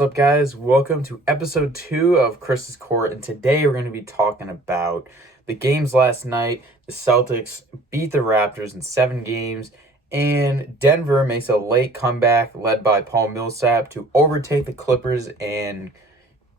What's up, guys? Welcome to episode 2 of Chris's Court, and today we're going to be talking about the games last night. The Celtics beat the Raptors in 7 games, and Denver makes a late comeback led by Paul Millsap to overtake the Clippers and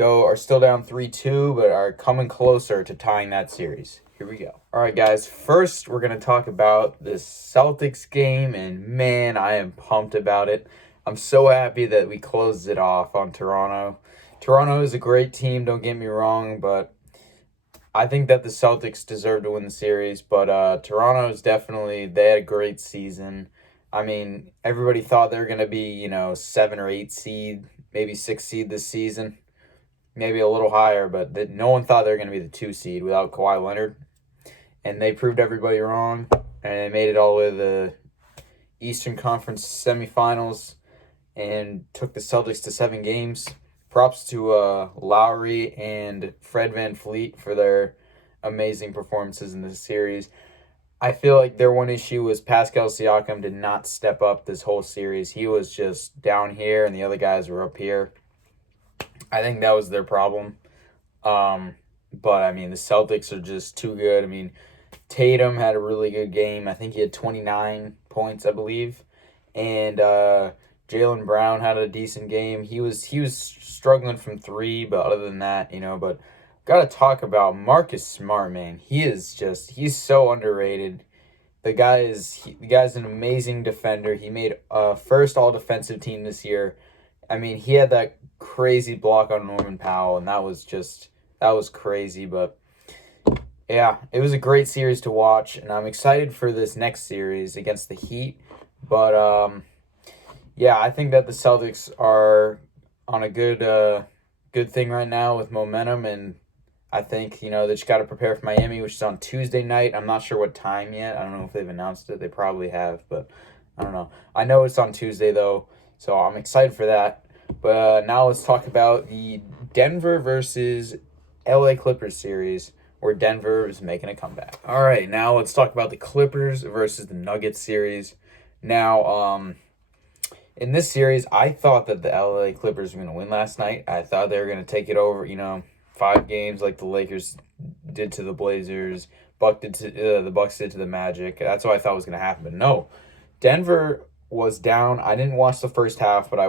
are still down 3-2, but are coming closer to tying that series. Here we go. All right, guys. First, we're going to talk about this Celtics game, and man, I am pumped about it. I'm so happy that we closed it off on Toronto. Toronto is a great team, don't get me wrong, but I think that the Celtics deserve to win the series. But Toronto is they had a great season. I mean, everybody thought they were going to be, 7 or 8 seed, maybe 6 seed this season. Maybe a little higher, but no one thought they were going to be the 2 seed without Kawhi Leonard. And they proved everybody wrong, and they made it all the way to the Eastern Conference semifinals and took the Celtics to 7 games. Props to Lowry and Fred VanVleet for their amazing performances in this series. I feel like their one issue was Pascal Siakam did not step up this whole series. He was just down here, and the other guys were up here. I think that was their problem. But, I mean, the Celtics are just too good. I mean, Tatum had a really good game. I think he had 29 points, I believe. And Jaylen Brown had a decent game. He was struggling from 3, but other than that, but got to talk about Marcus Smart, man. He's so underrated. The guy's an amazing defender. He made first all-defensive team this year. I mean, he had that crazy block on Norman Powell, and that was crazy, but yeah, it was a great series to watch, and I'm excited for this next series against the Heat. But yeah, I think that the Celtics are on a good thing right now with momentum, and I think, they just got to prepare for Miami, which is on Tuesday night. I'm not sure what time yet. I don't know if they've announced it. They probably have, but I don't know. I know it's on Tuesday, though, so I'm excited for that. But now let's talk about the Denver versus LA Clippers series, where Denver is making a comeback. All right, now let's talk about the Clippers versus the Nuggets series. Now, in this series, I thought that the LA Clippers were going to win last night. I thought they were going to take it over, 5 games like the Lakers did to the Blazers, the Bucks did to the Magic. That's what I thought was going to happen. But no, Denver was down. I didn't watch the first half, but I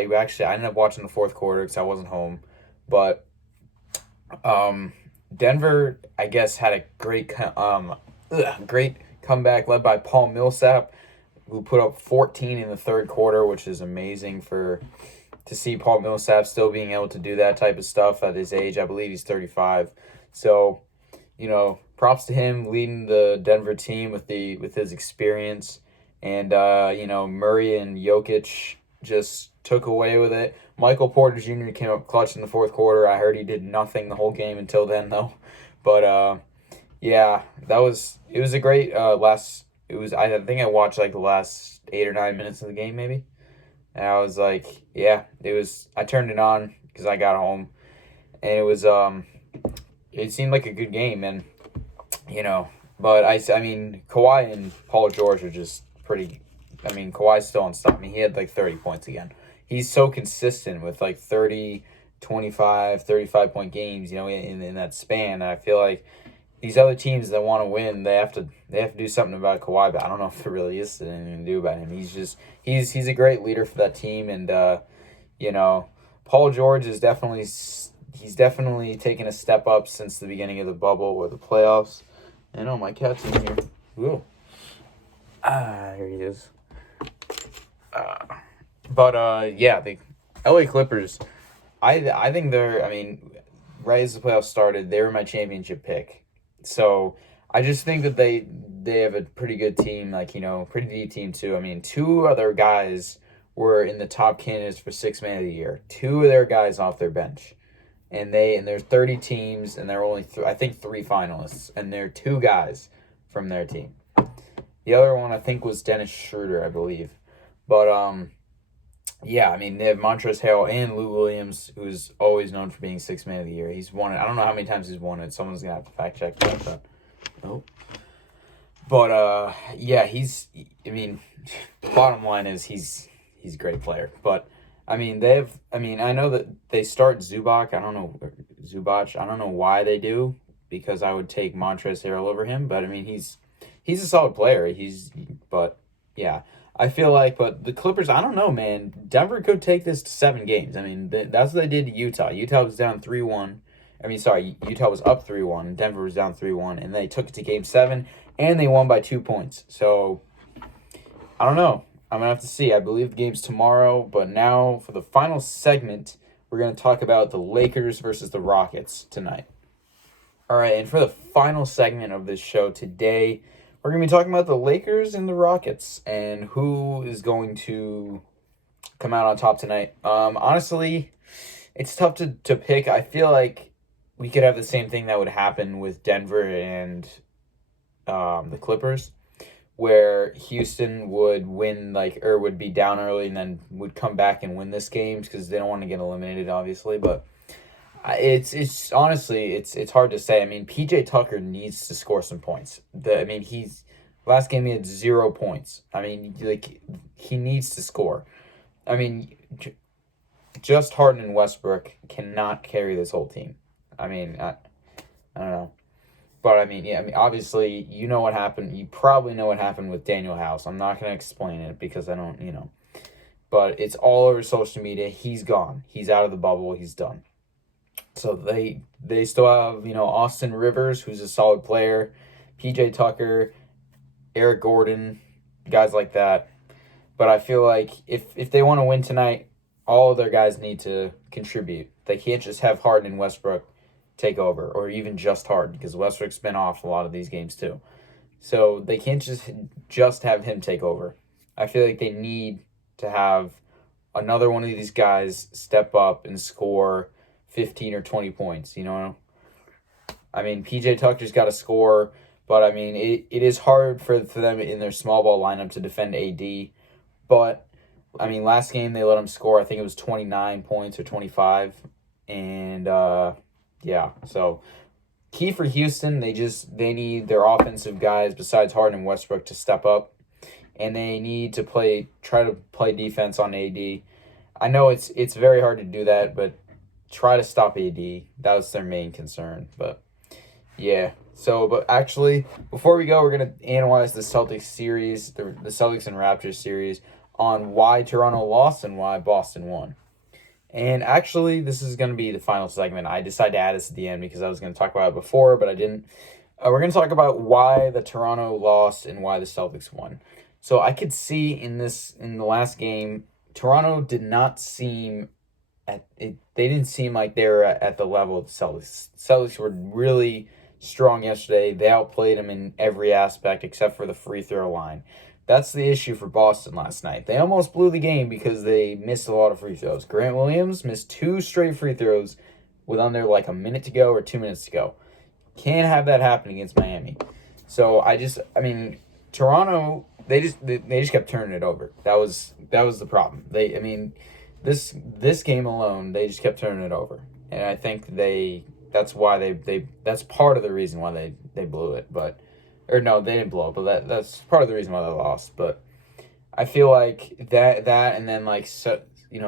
ended up watching the fourth quarter because I wasn't home. But Denver, I guess, had a great comeback led by Paul Millsap, who put up 14 in the third quarter, which is amazing to see Paul Millsap still being able to do that type of stuff at his age. I believe he's 35. So, props to him leading the Denver team with his experience. And, Murray and Jokic just took away with it. Michael Porter Jr. came up clutch in the fourth quarter. I heard he did nothing the whole game until then, though. But, yeah, it was a great I think I watched like the last 8 or 9 minutes of the game, maybe. And I was like, yeah, I turned it on because I got home. And it seemed like a good game. And, but I mean, Kawhi and Paul George are just Kawhi's still unstoppable. I mean, he had like 30 points again. He's so consistent with like 30, 25, 35-point games, in that span. And I feel like these other teams that want to win, they have to do something about Kawhi, but I don't know if there really is anything to do about him. He's a great leader for that team, and Paul George is definitely taken a step up since the beginning of the bubble or the playoffs. And my cat's in here. Whoa. Here he is. Yeah, the LA Clippers, I think right as the playoffs started, they were my championship pick. So I just think that they have a pretty good team, pretty deep team too. I mean, 2 other guys were in the top candidates for 6th man of the year. 2 of their guys off their bench. And there's 30 teams, and there are only, I think, 3 finalists. And there are 2 guys from their team. The other one, I think, was Dennis Schroeder, I believe. But, yeah, I mean, they have Montrezl Harrell and Lou Williams, who's always known for being 6th man of the year. He's won it. I don't know how many times he's won it. Someone's going to have to fact check that. But, nope. But, yeah, bottom line is he's a great player. But I mean, they have. I mean, I know that they start Zubac. I don't know Zubac. I don't know why they do, because I would take Montrezl Harrell over him. But I mean, he's a solid player. But yeah, I feel like. But the Clippers, I don't know, man. Denver could take this to 7 games. I mean, that's what they did to Utah. Utah was down 3-1. I mean, sorry, Utah was up 3-1, and Denver was down 3-1, and they took it to Game 7, and they won by 2 points. So I don't know. I'm going to have to see. I believe the game's tomorrow, but now for the final segment, we're going to talk about the Lakers versus the Rockets tonight. All right, and for the final segment of this show today, we're going to be talking about the Lakers and the Rockets and who is going to come out on top tonight. Honestly, it's tough to pick. I feel like we could have the same thing that would happen with Denver and the Clippers, where Houston would win or would be down early and then would come back and win this game because they don't want to get eliminated, obviously. But it's honestly it's hard to say. I mean, PJ Tucker needs to score some points. He's last game he had 0 points. I mean, he needs to score. I mean, just Harden and Westbrook cannot carry this whole team. I mean, I don't know. But, obviously, you know what happened. You probably know what happened with Daniel House. I'm not going to explain it because I don't. But it's all over social media. He's gone. He's out of the bubble. He's done. So they still have, Austin Rivers, who's a solid player, PJ Tucker, Eric Gordon, guys like that. But I feel like if they want to win tonight, all of their guys need to contribute. They can't just have Harden and Westbrook take over, or even just Harden, because Westbrook's been off a lot of these games too. So they can't just have him take over. I feel like they need to have another one of these guys step up and score 15 or 20 points, I mean, PJ Tucker's got to score, but I mean, it is hard for them in their small ball lineup to defend AD. But I mean, last game they let him score, I think it was 29 points or 25. And yeah, so key for Houston, they need their offensive guys besides Harden and Westbrook to step up, and they need to try to play defense on AD. I know it's very hard to do that, but try to stop AD. That was their main concern. But yeah. So, but actually, before we go, we're gonna analyze the Celtics series, the Celtics and Raptors series, on why Toronto lost and why Boston won. And actually, this is going to be the final segment. I decided to add this at the end because I was going to talk about it before, but I didn't. We're going to talk about why the Toronto lost and why the Celtics won. So I could see in the last game, Toronto did not seem they didn't seem like they were at the level of the Celtics. Celtics were really strong yesterday. They outplayed them in every aspect except for the free throw line. That's the issue for Boston last night. They almost blew the game because they missed a lot of free throws. Grant Williams missed 2 straight free throws with under a minute to go or 2 minutes to go. Can't have that happen against Miami. So Toronto, they just kept turning it over. That was the problem. This game alone, they just kept turning it over. And I think that's why that's part of the reason why they blew it, but or no, they didn't blow it, but that's part of the reason why they lost. But I feel like that and then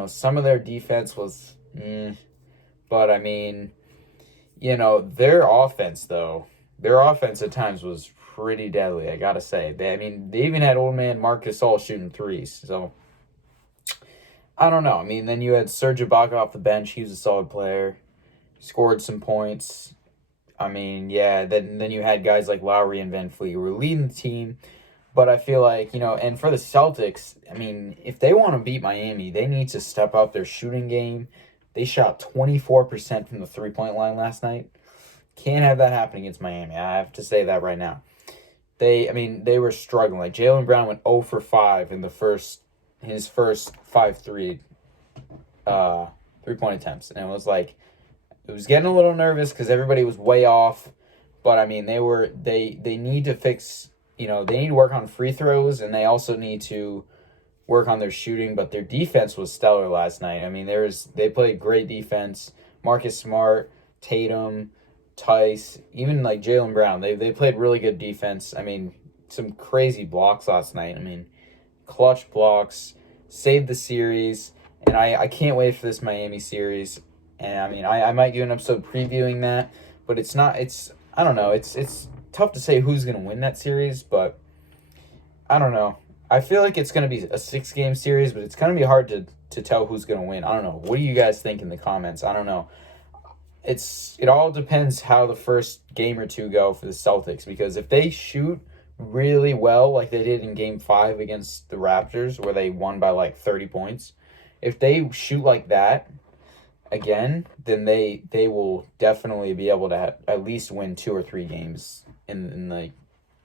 some of their defense was but I mean, their offense at times was pretty deadly, I gotta say. They even had old man Marc Gasol shooting threes. So I don't know. I mean, then you had Serge Ibaka off the bench. He was a solid player, scored some points. I mean, yeah, then you had guys like Lowry and Van Fleet who were leading the team. But I feel like, and for the Celtics, I mean, if they want to beat Miami, they need to step up their shooting game. They shot 24% from the three-point line last night. Can't have that happen against Miami. I have to say that right now. They were struggling. Like, Jaylen Brown went 0 for 5 in his first 5 three-point attempts. And it was getting a little nervous because everybody was way off. But, they need to fix, they need to work on free throws, and they also need to work on their shooting. But their defense was stellar last night. They played great defense. Marcus Smart, Tatum, Tice, even Jaylen Brown. They played really good defense. Some crazy blocks last night. Clutch blocks, saved the series. And I can't wait for this Miami series. And I mean, I might do an episode previewing that, but I don't know, it's tough to say who's going to win that series, but I don't know. I feel like it's going to be a 6-game series, but it's going to be hard to tell who's going to win. I don't know. What do you guys think in the comments? I don't know. It all depends how the first game or two go for the Celtics, because if they shoot really well like they did in game 5 against the Raptors where they won by like 30 points, if they shoot like that again, then they will definitely be able to at least win 2 or 3 games in like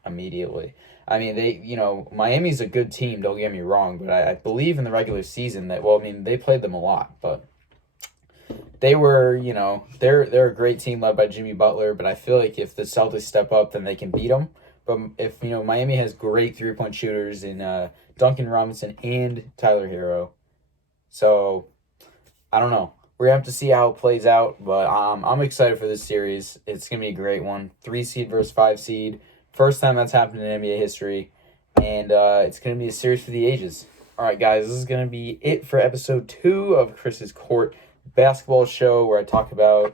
immediately. I mean, Miami's a good team, don't get me wrong, but I believe in the regular season that, well, I mean, they played them a lot, but they were, they're a great team led by Jimmy Butler, but I feel like if the Celtics step up, then they can beat them. But if, Miami has great three-point shooters in Duncan Robinson and Tyler Hero. So, I don't know. We're going to have to see how it plays out, but I'm excited for this series. It's going to be a great one. 3 seed versus 5 seed. First time that's happened in NBA history. And it's going to be a series for the ages. All right, guys, this is going to be it for episode 2 of Chris's Court basketball show, where I talk about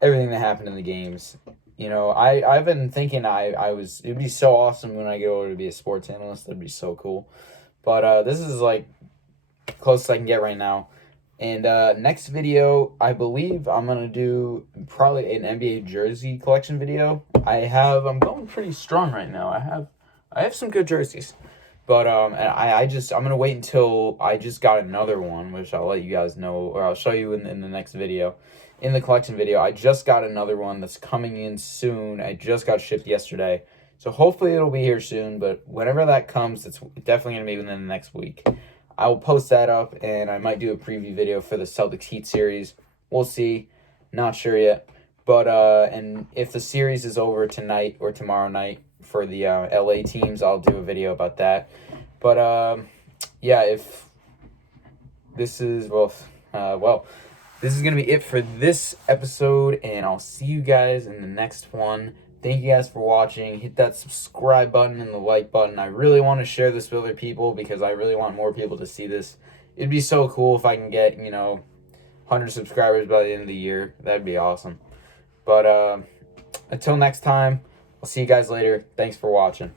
everything that happened in the games. I've been thinking it'd be so awesome when I get older to be a sports analyst. That'd be so cool. But this is like close as I can get right now. And next video, I believe I'm gonna do probably an NBA jersey collection video. I'm going pretty strong right now. I have some good jerseys. But and I'm gonna wait until I just got another one, which I'll let you guys know, or I'll show you in the next video, in the collection video. I just got another one that's coming in soon. I just got shipped yesterday, so hopefully it'll be here soon. But whenever that comes, it's definitely gonna be within the next week. I will post that up, and I might do a preview video for the Celtics Heat series. We'll see, not sure yet. But and if the series is over tonight or tomorrow night for the LA teams, I'll do a video about that. But yeah, if this is this is gonna be it for this episode, and I'll see you guys in the next one. Thank you guys for watching. Hit that subscribe button and the like button. I really want to share this with other people because I really want more people to see this. It'd be so cool if I can get 100 subscribers by the end of the year. That'd be awesome. But until next time, I'll see you guys later. Thanks for watching.